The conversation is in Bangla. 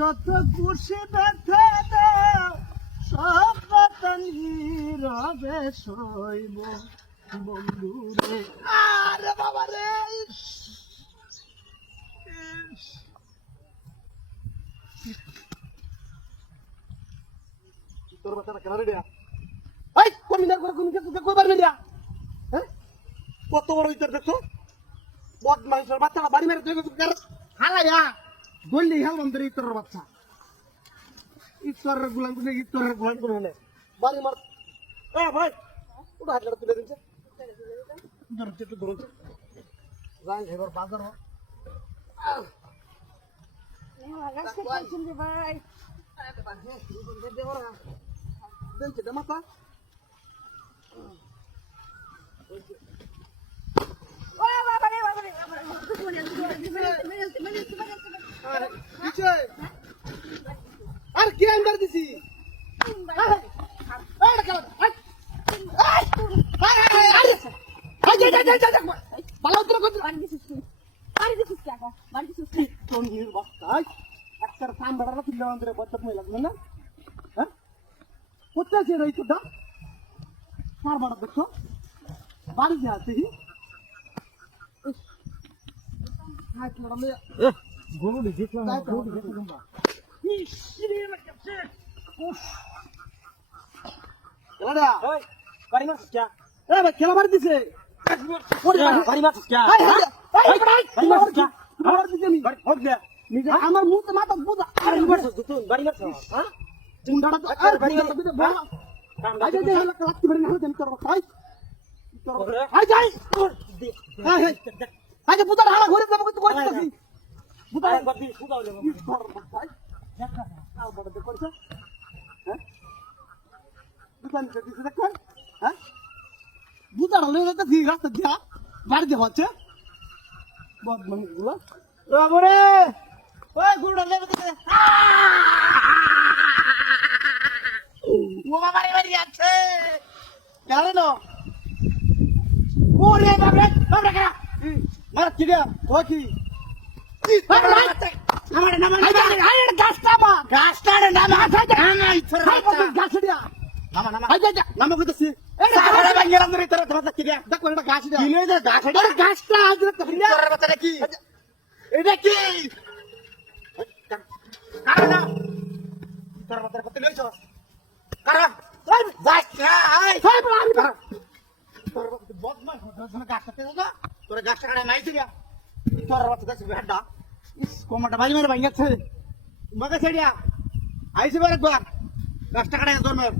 যত খুশি ব্যথা দাও সব কথা নীরবে সইব বন্ধু রে। আরে বাবা রে, তোর বাচ্চাটা কেন রেডিয়া? এই কোন মিনার করে কোন কিছু কই পারবি না? হ্যাঁ, কত বড় ইতর দেখছো? বদমাইশের বাচ্চা বাড়ি মেরে তুই কর হালায়া গল্লি হাল বন্ধের ইতরের বাচ্চা। ইতরের গুলাম করে ইতরের গুলাম করে হলে বাড়ি মার। এ ভাই ওটা হাতটা তুলে দিনছে, ধরছে একটু ধরছে যাই এবার বাজার হোক। ভাই দিনছে মাথা আর কি আন্দার দিছি দেখছো বাড়ি যা আছে গরু দেখলাম খেলা বাড়ি দিছে আমার মুখ মাথা বুঝা লাগতে পারি না বুঝা হালা ঘুরে যাবো কিন্তু বুঝার হলে রাস্তা দিয়া বাড়ি দেওয়া হচ্ছে বদমাইশগুলো। বাবরে ওই গুড়া লেবে দিকে ও বাবারে বাড়ি আছে কারণ ওরে বাবরে বাবরে কারা মার কি রে ও কি আমার নাম আরে গাছটা মা গাছটার নাম আছে না ইছর গাছ দিয়া নাম নাম আই যা নাম কইতেছি সারা বাঙ্গের আন্দরে তোর ধরতে কি রে দেখো এটা গাছ দিয়া কিনে যে গাছ আরে গাছটা আজ তো হিলা তোর বাচ্চা কি এটা কি কারণ তোর বাচ্চা কত লইছো কারণ ওই গাছটা আই সব আমি তোর বাচ্চা বদমাশ হচ্ছে গাছটা না তোর গাছটা কাটা নাইছি রে তোর বাচ্চা দেখছ হেডা ইস কোমরটা ভাই মেরে ভাঙাচ্ছে মগা ছেড়িয়া আইছে বারে একবার 10 টাকা জন্মের